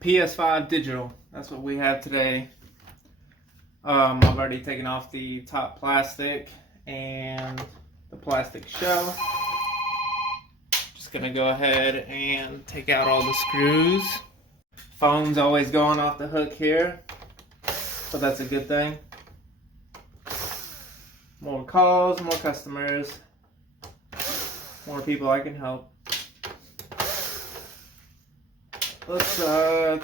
PS5 digital. That's what we have today. I've already taken off the top plastic and the plastic shell. Just gonna go ahead and take out all the screws. Phone's always going off the hook here, but that's a good thing. More calls, more customers, more people I can help. Let's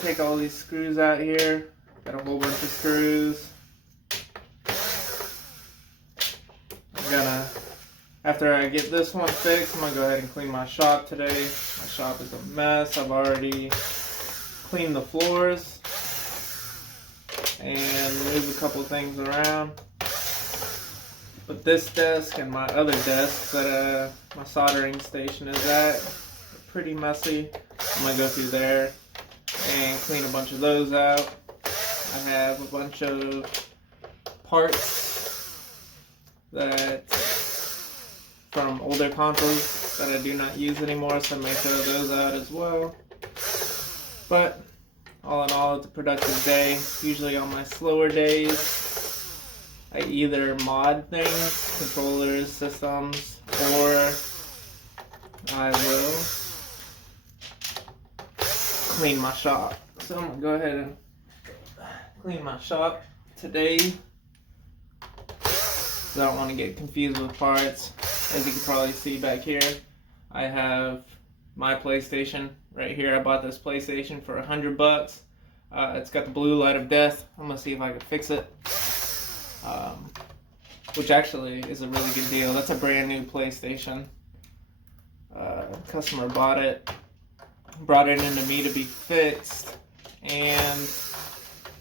take all these screws out here. Got a whole bunch of screws. After I get this one fixed, I'm gonna go ahead and clean my shop today. My shop is a mess. I've already cleaned the floors and moved a couple things around. But this desk and my other desk that my soldering station is at, pretty messy. I'm gonna go through there and clean a bunch of those out. I have a bunch of parts that from older consoles that I do not use anymore, so I may throw those out as well. But all in all, it's a productive day. Usually on my slower days, I either mod things, controllers, systems, or I will clean my shop. So I'm gonna go ahead and clean my shop today. I don't want to get confused with parts. As you can probably see back here, I have my PlayStation right here. I bought this PlayStation for $100. It's got the blue light of death. I'm gonna see if I can fix it, which actually is a really good deal. That's a brand new PlayStation. Customer bought it, brought it into me to be fixed, and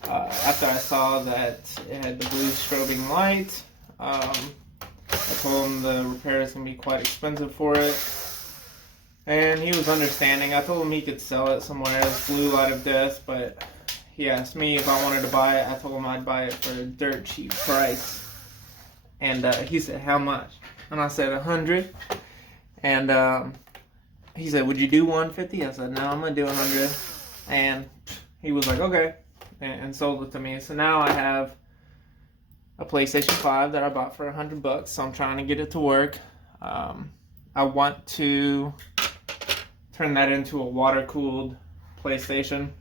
after I saw that it had the blue strobing light, I told him the repair is going to be quite expensive for it, and he was understanding. I told him he could sell it somewhere as blue light of death, but he asked me if I wanted to buy it. I told him I'd buy it for a dirt cheap price, and he said, how much? And I said 100, and he said, would you do 150? I said, no, I'm going to do 100, and he was like, okay, and sold it to me. So now I have a PlayStation 5 that I bought for $100, so I'm trying to get it to work. I want to turn that into a water-cooled PlayStation,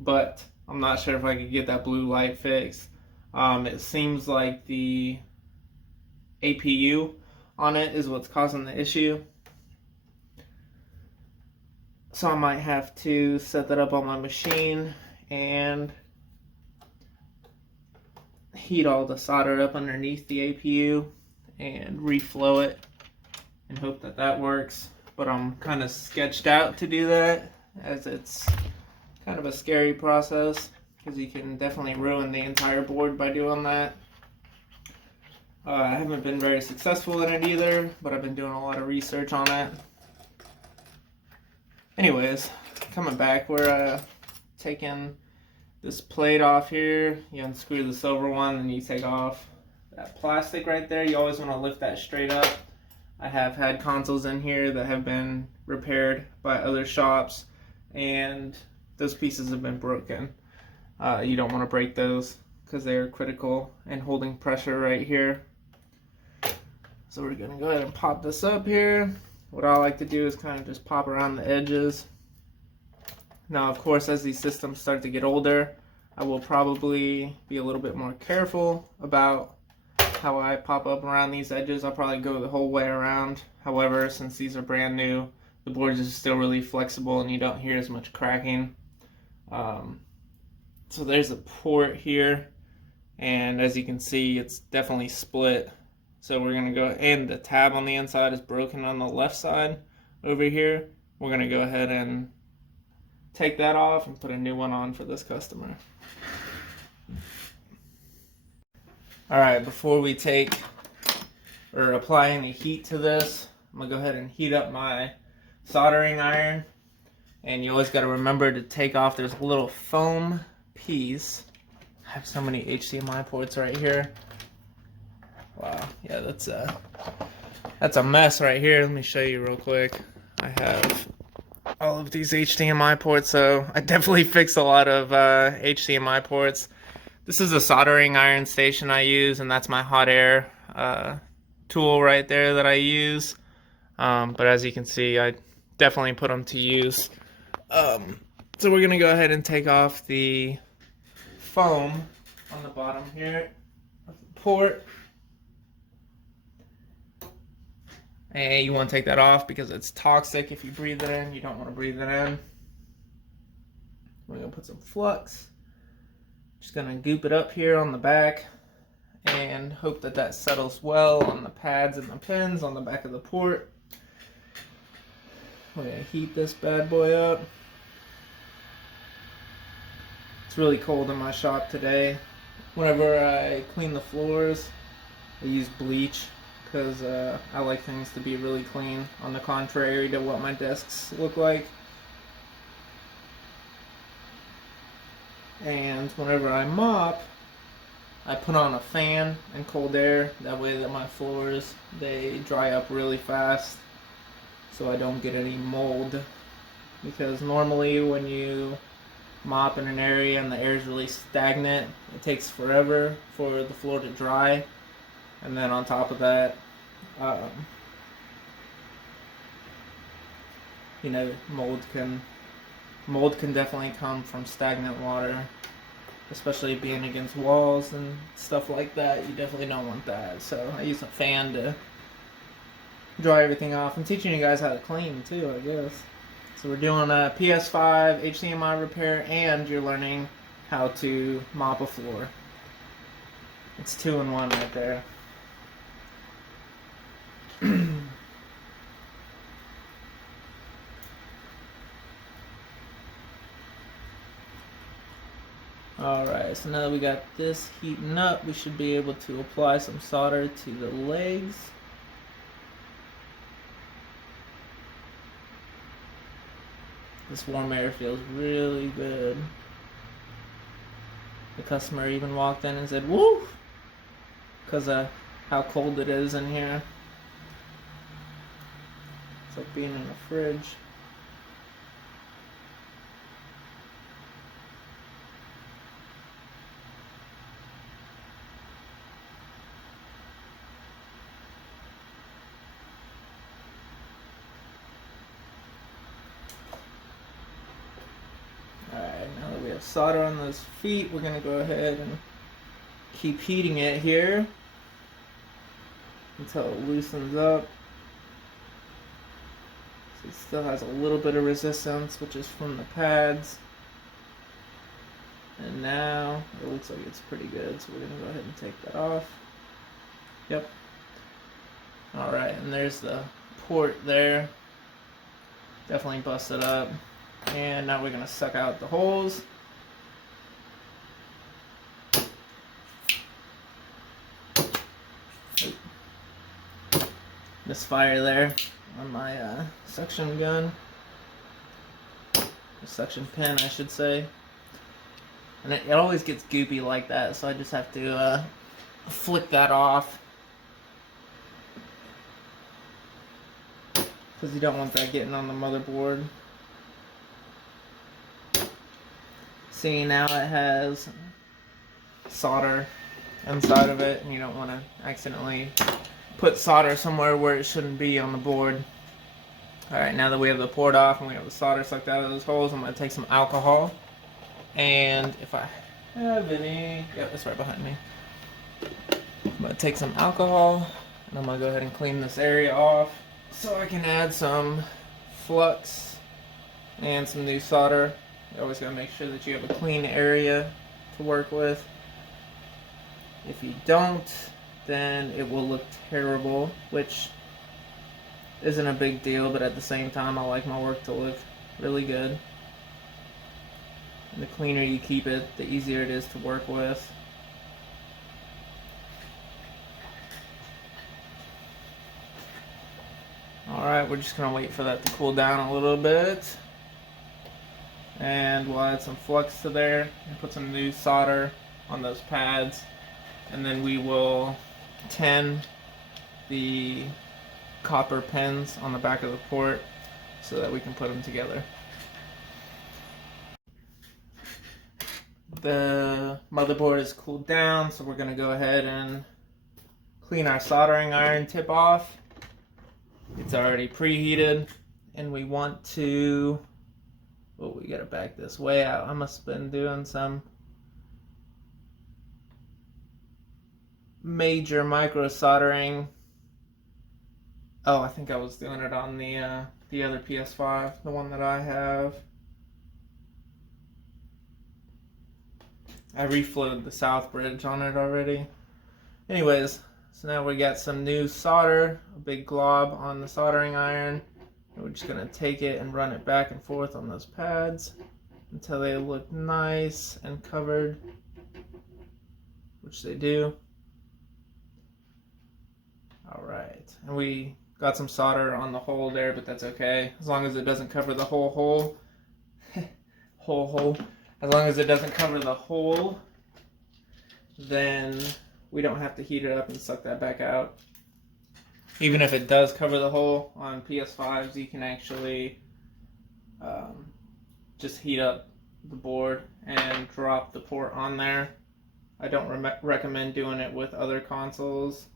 but I'm not sure if I could get that blue light fixed. It seems like the APU on it is what's causing the issue. So I might have to set that up on my machine and heat all the solder up underneath the APU and reflow it and hope that that works. But I'm kind of sketched out to do that, as it's kind of a scary process because you can definitely ruin the entire board by doing that. I haven't been very successful in it either, but I've been doing a lot of research on it. Anyways, coming back, we're taking this plate off here. You unscrew the silver one and you take off that plastic right there. You always want to lift that straight up. I have had consoles in here that have been repaired by other shops and those pieces have been broken. You don't want to break those because they are critical in holding pressure right here. So we're going to go ahead and pop this up here. What I like to do is kind of just pop around the edges. Now, of course, as these systems start to get older, I will probably be a little bit more careful about how I pop up around these edges. I'll probably go the whole way around. However, since these are brand new, the boards are still really flexible and you don't hear as much cracking. So there's a port here, and as you can see, it's definitely split. So we're going to go, and the tab on the inside is broken on the left side over here. We're going to go ahead and take that off and put a new one on for this customer. Alright, before we take or apply any heat to this, I'm going to go ahead and heat up my soldering iron. And you always got to remember to take off, there's a little foam piece. I have so many HDMI ports right here. Wow, yeah, that's a mess right here. Let me show you real quick. I have all of these HDMI ports, so I definitely fixed a lot of HDMI ports. This is a soldering iron station I use, and that's my hot air tool right there that I use. But as you can see, I definitely put them to use. So we're gonna go ahead and take off the foam on the bottom here of the port. And you want to take that off because it's toxic. If you breathe it in, you don't want to breathe it in. We're gonna put some flux. Just gonna goop it up here on the back and hope that that settles well on the pads and the pins on the back of the port. We're gonna heat this bad boy up. It's really cold in my shop today. Whenever I clean the floors, I use bleach because I like things to be really clean, on the contrary to what my desks look like. And whenever I mop, I put on a fan and cold air, that way that my floors, they dry up really fast so I don't get any mold. Because normally when you mop in an area and the air is really stagnant, it takes forever for the floor to dry. And then on top of that, you know, mold can definitely come from stagnant water, especially being against walls and stuff like that. You definitely don't want that. So I use a fan to dry everything off. I'm teaching you guys how to clean too, I guess. So we're doing a PS5 HDMI repair, and you're learning how to mop a floor. It's 2-in-1 right there. Alright, so now that we got this heating up, we should be able to apply some solder to the legs. This warm air feels really good. The customer even walked in and said, "Woo!" because of how cold it is in here. It's like being in a fridge. Alright, now that we have solder on those feet, we're going to go ahead and keep heating it here until it loosens up. So it still has a little bit of resistance, which is from the pads. And now it looks like it's pretty good, so we're going to go ahead and take that off. Yep. Alright, and there's the port there. Definitely busted up. And now we're going to suck out the holes. Misfire there on my suction gun. Suction pin, I should say. And it always gets goopy like that, so I just have to flick that off. Because you don't want that getting on the motherboard. See, now it has solder inside of it, and you don't want to accidentally put solder somewhere where it shouldn't be on the board. Alright, now that we have the port off and we have the solder sucked out of those holes, I'm going to take some alcohol. And if I have any, yep, it's right behind me. I'm going to take some alcohol, and I'm going to go ahead and clean this area off so I can add some flux and some new solder. You always got to make sure that you have a clean area to work with. If you don't, then it will look terrible, which isn't a big deal, but at the same time, I like my work to look really good. And the cleaner you keep it, the easier it is to work with. Alright, we're just going to wait for that to cool down a little bit. And we'll add some flux to there and put some new solder on those pads. And then we will tin the copper pins on the back of the port so that we can put them together. The motherboard is cooled down, so we're going to go ahead and clean our soldering iron tip off. It's already preheated, and we want to, oh, we got to back this way out. I must have been doing some major micro soldering. Oh, I think I was doing it on the other PS5, the one that I have. I reflowed the south bridge on it already. Anyways, so now we got some new solder, a big glob on the soldering iron. And we're just gonna take it and run it back and forth on those pads until they look nice and covered, which they do. All right, and we got some solder on the hole there, but that's okay, as long as it doesn't cover the whole hole. hole. As long as it doesn't cover the hole, then we don't have to heat it up and suck that back out. Even if it does cover the hole on PS5s, you can actually just heat up the board and drop the port on there. I don't recommend doing it with other consoles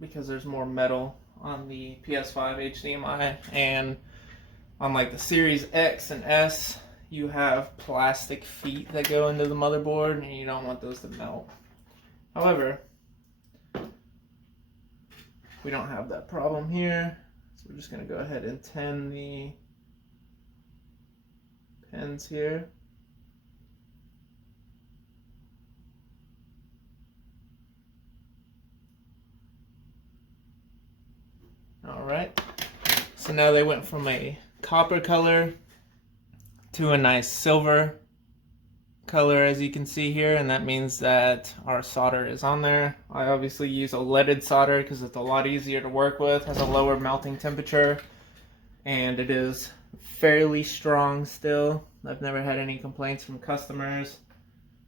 because there's more metal on the PS5 HDMI, and on like the Series X and S, you have plastic feet that go into the motherboard, and you don't want those to melt. However, we don't have that problem here, so we're just going to go ahead and tin the pins here. Alright, so now they went from a copper color to a nice silver color, as you can see here, and that means that our solder is on there. I obviously use a leaded solder because it's a lot easier to work with, has a lower melting temperature, and it is fairly strong still. I've never had any complaints from customers,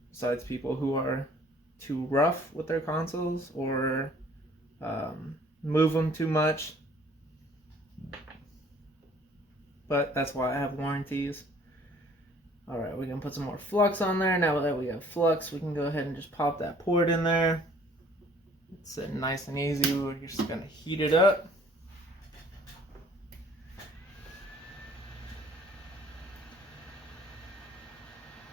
besides people who are too rough with their consoles or move them too much. But that's why I have warranties. Alright, we can put some more flux on there. Now that we have flux, we can go ahead and just pop that port in there. It's nice and easy. We're just going to heat it up.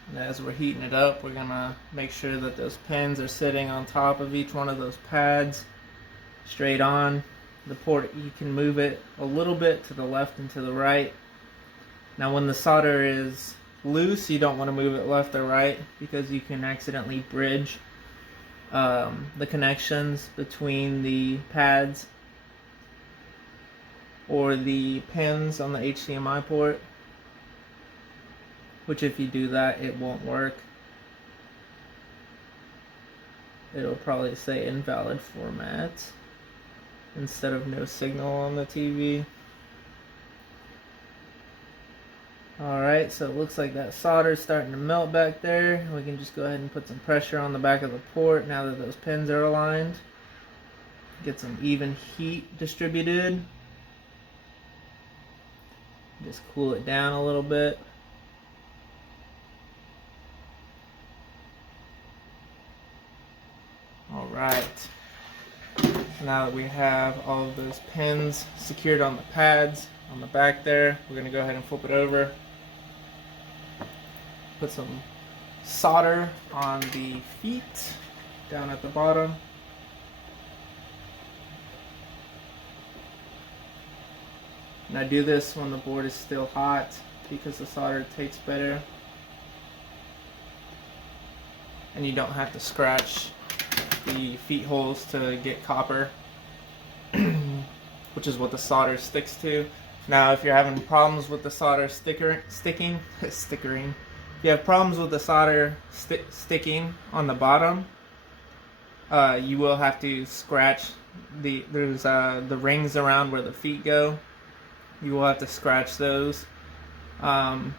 And as we're heating it up, we're going to make sure that those pins are sitting on top of each one of those pads, straight on. The port, you can move it a little bit to the left and to the right. Now when the solder is loose, you don't want to move it left or right because you can accidentally bridge the connections between the pads or the pins on the HDMI port, which if you do that, it won't work. It'll probably say invalid format instead of no signal on the TV. Alright, so it looks like that solder is starting to melt back there. We can just go ahead and put some pressure on the back of the port now that those pins are aligned. Get some even heat distributed. Just cool it down a little bit. Alright. Now that we have all of those pins secured on the pads on the back there, we're going to go ahead and flip it over. Put some solder on the feet down at the bottom. And I do this when the board is still hot because the solder takes better. And you don't have to scratch the feet holes to get copper, which is what the solder sticks to. Now if you're having problems with the solder sticking, if you have problems with the solder sticking on the bottom, you will have to scratch the rings around where the feet go. You will have to scratch those to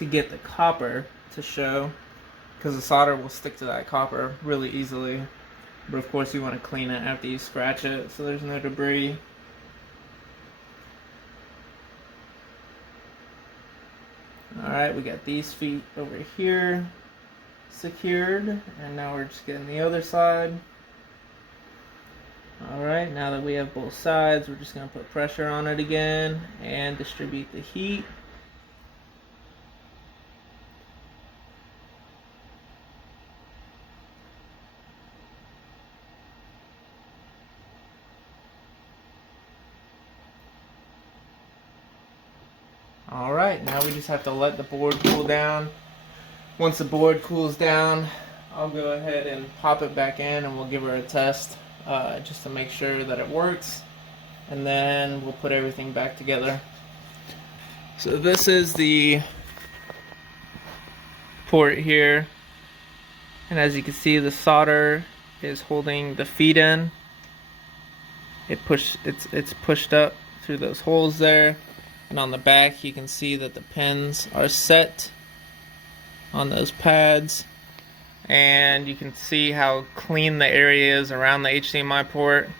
get the copper to show, because the solder will stick to that copper really easily. But of course you want to clean it after you scratch it so there's no debris. Alright, we got these feet over here secured, and now we're just getting the other side. Alright, now that we have both sides, we're just going to put pressure on it again and distribute the heat. Alright, now we just have to let the board cool down. Once the board cools down, I'll go ahead and pop it back in and we'll give her a test just to make sure that it works. And then we'll put everything back together. So this is the port here. And as you can see, the solder is holding the feet in. It's pushed up through those holes there. And on the back you can see that the pins are set on those pads, and you can see how clean the area is around the HDMI port.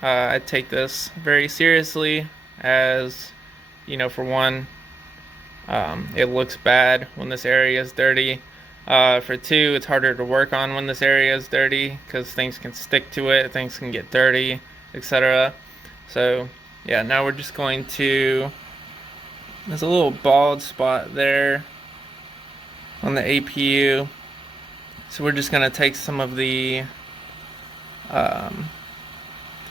I take this very seriously, as you know, for one, it looks bad when this area is dirty. For two, it's harder to work on when this area is dirty because things can stick to it, things can get dirty, etc. So yeah, now we're just going to, there's a little bald spot there on the APU, so we're just going to take some of the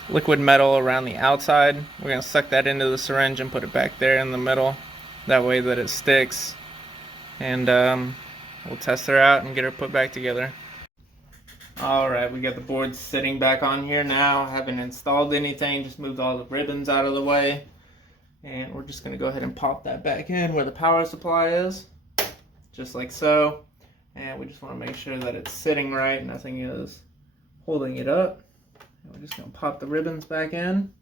liquid metal around the outside. We're going to suck that into the syringe and put it back there in the middle, that way that it sticks, and we'll test her out and get her put back together. Alright, we got the board sitting back on here now. Haven't installed anything, just moved all the ribbons out of the way, and we're just going to go ahead and pop that back in where the power supply is, just like so. And we just want to make sure that it's sitting right, nothing is holding it up. And we're just going to pop the ribbons back in.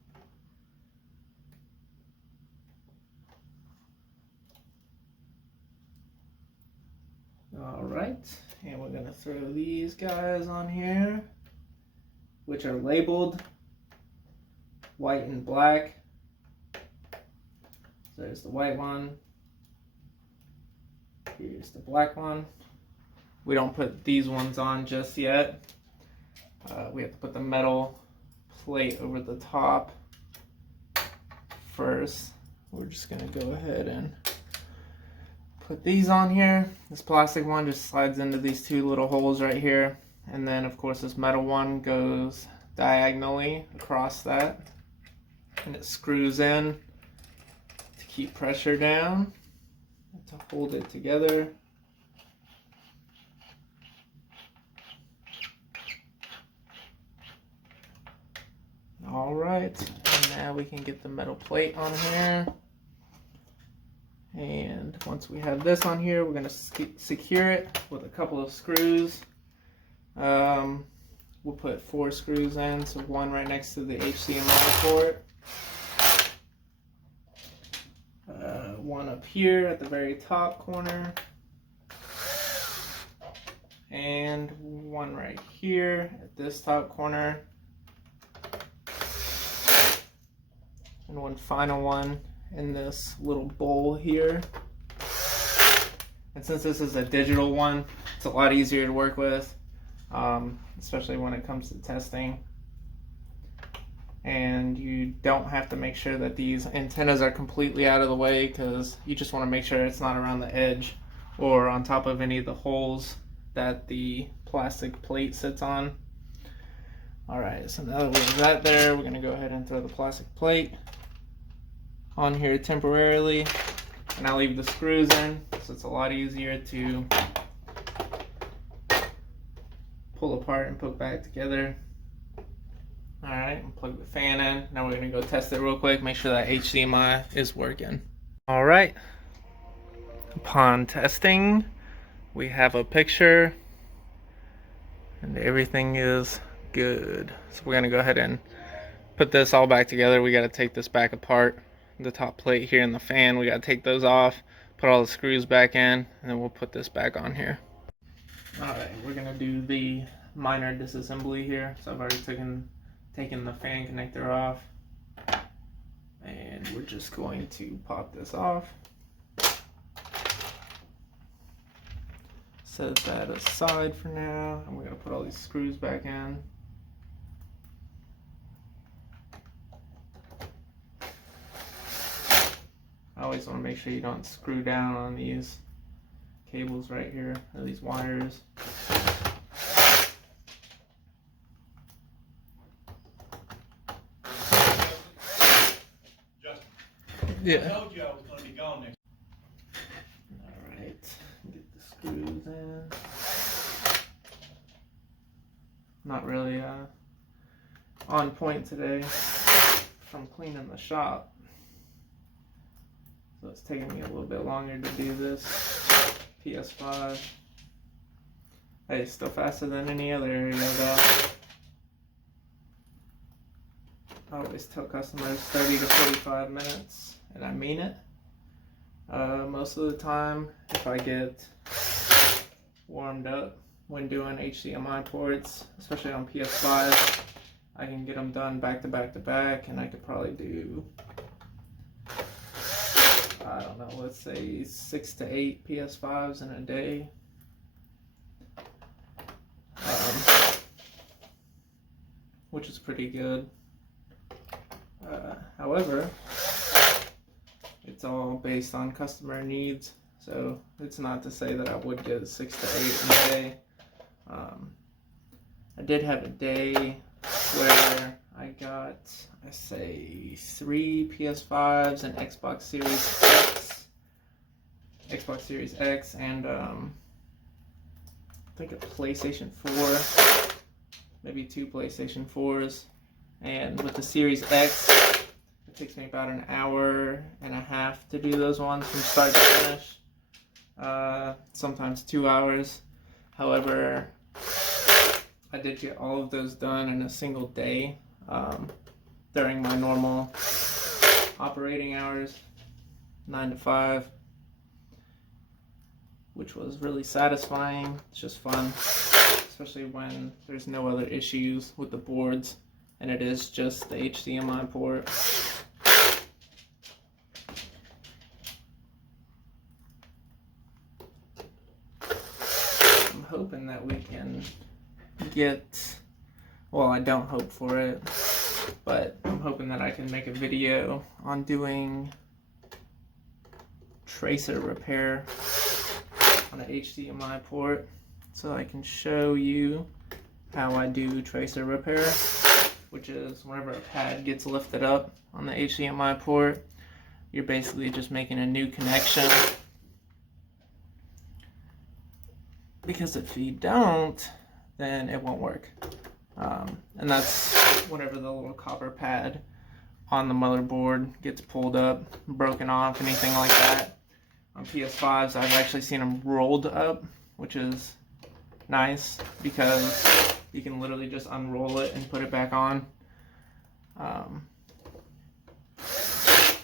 Alright, and we're going to throw these guys on here, which are labeled white and black. So there's the white one, here's the black one. We don't put these ones on just yet. We have to put the metal plate over the top first. We're just going to go ahead and put these on here. This plastic one just slides into these two little holes right here. And then of course this metal one goes diagonally across that. And it screws in to keep pressure down, to hold it together. Alright, and now we can get the metal plate on here. And once we have this on here, we're going to secure it with a couple of screws. We'll put 4 screws in, so one right next to the HDMI port. One up here at the very top corner. And one right here at this top corner. And one final one in this little bowl here. And since this is a digital one, it's a lot easier to work with, especially when it comes to testing. And you don't have to make sure that these antennas are completely out of the way, because you just want to make sure it's not around the edge or on top of any of the holes that the plastic plate sits on. Alright, so now that we have that there, we're going to go ahead and throw the plastic plate on here temporarily, and I'll leave the screws in so it's a lot easier to pull apart and put back together. Alright, plug the fan in. Now we're going to go test it real quick, make sure that HDMI is working. Alright, upon testing, we have a picture and everything is good. So we're going to go ahead and put this all back together. We got to take this back apart. The top plate here and the fan, we got to take those off, put all the screws back in, and then we'll put this back on here. Alright, we're going to do the minor disassembly here. So I've already taken the fan connector off, and we're just going to pop this off. Set that aside for now, and we're going to put all these screws back in. I always want to make sure you don't screw down on these cables right here, or these wires. Yeah. I told you I was going to be gone next. Alright, get the screws in. Not really on point today from cleaning the shop. So it's taking me a little bit longer to do this. PS5. Hey, still faster than any other area though. I always tell customers 30 to 45 minutes, and I mean it. Most of the time, if I get warmed up when doing HDMI ports, especially on PS5, I can get them done back to back to back, and I could probably do, I don't know, let's say 6 to 8 PS5s in a day. Which is pretty good. However, it's all based on customer needs, so it's not to say that I would get 6 to 8 in a day. I did have a day where I got, I say, 3 PS5s and Xbox Series X, and I think a PlayStation 4, maybe 2 PlayStation 4s. And with the Series X, it takes me about an hour and a half to do those ones from start to finish. Sometimes 2 hours. However, I did get all of those done in a single day during my normal operating hours, 9 to 5, which was really satisfying. It's just fun, especially when there's no other issues with the boards and it is just the HDMI port. I'm hoping that we can get, well, I don't hope for it, but I'm hoping that I can make a video on doing tracer repair on an HDMI port, so I can show you how I do tracer repair, which is whenever a pad gets lifted up on the HDMI port, you're basically just making a new connection. Because if you don't, then it won't work. And that's whenever the little copper pad on the motherboard gets pulled up, broken off, anything like that. On PS5s, I've actually seen them rolled up, which is nice because you can literally just unroll it and put it back on.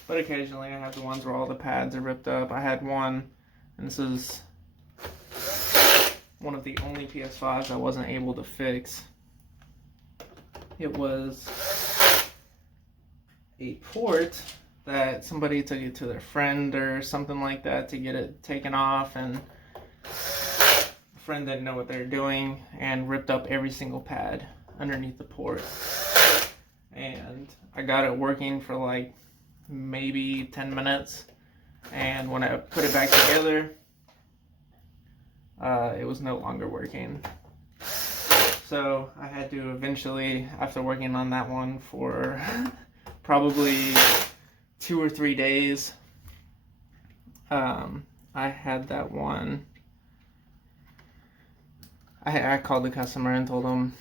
But occasionally I have the ones where all the pads are ripped up. I had one, and this is one of the only PS5s I wasn't able to fix. It was a port that somebody took it to their friend or something like that to get it taken off, and the friend didn't know what they were doing and ripped up every single pad underneath the port. And I got it working for like maybe 10 minutes, and when I put it back together, it was no longer working. So I had to eventually, after working on that one for probably 2 or 3 days, I had that one. I called the customer and told them,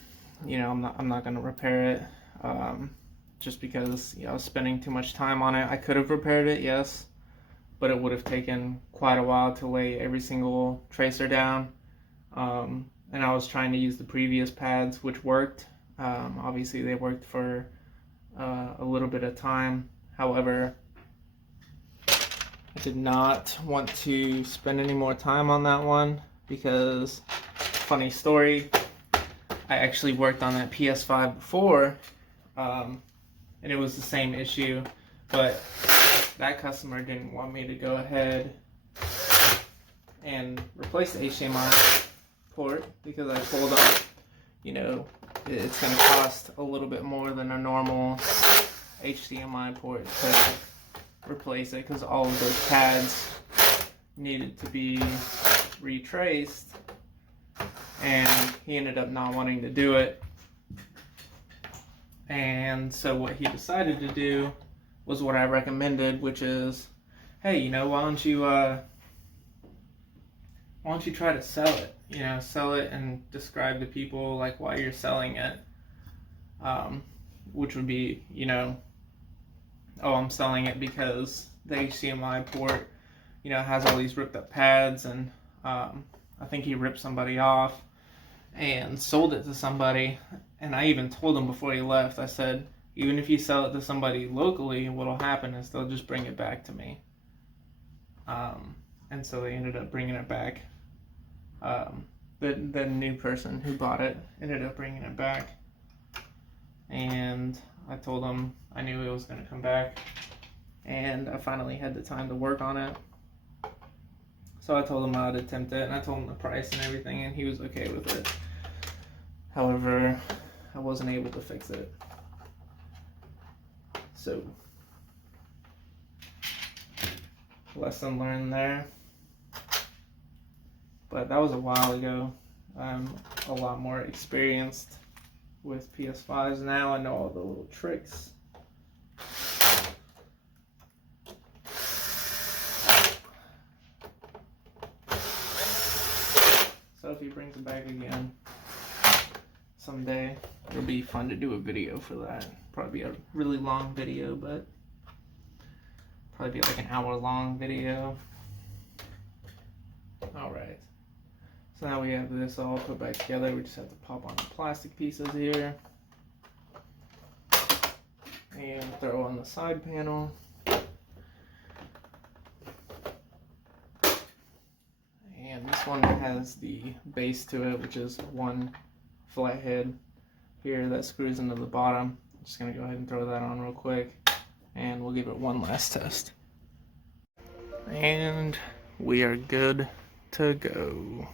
you know, I'm not going to repair it, just because, you know, I was spending too much time on it. I could have repaired it, yes, but it would have taken quite a while to lay every single tracer down. And I was trying to use the previous pads, which worked. Obviously, they worked for a little bit of time. However, I did not want to spend any more time on that one because, funny story, I actually worked on that PS5 before, and it was the same issue, but that customer didn't want me to go ahead and replace the HDMI port because I told them, you know, it's going to cost a little bit more than a normal HDMI port to replace it because all of those pads needed to be retraced, and he ended up not wanting to do it. And so what he decided to do was what I recommended, which is, hey, you know, why don't you try to sell it? You know, sell it and describe to people like why you're selling it, which would be, you know, oh, I'm selling it because the HDMI port, you know, has all these ripped up pads, and I think he ripped somebody off and sold it to somebody. And I even told him before he left, I said, even if you sell it to somebody locally, what'll happen is they'll just bring it back to me. And so they ended up bringing it back. The new person who bought it ended up bringing it back, and I told him I knew it was going to come back, and I finally had the time to work on it. So I told him I would attempt it, and I told him the price and everything, and he was okay with it. However, I wasn't able to fix it. So, lesson learned there. But that was a while ago. I'm a lot more experienced with PS5s now. I know all the little tricks. So if he brings it back again someday, it'll be fun to do a video for that. Probably be a really long video, but probably be like an hour-long video. Alright. So now we have this all put back together. We just have to pop on the plastic pieces here and throw on the side panel. And this one has the base to it, which is one flathead here that screws into the bottom. I'm just going to go ahead and throw that on real quick, and we'll give it one last test. And we are good to go.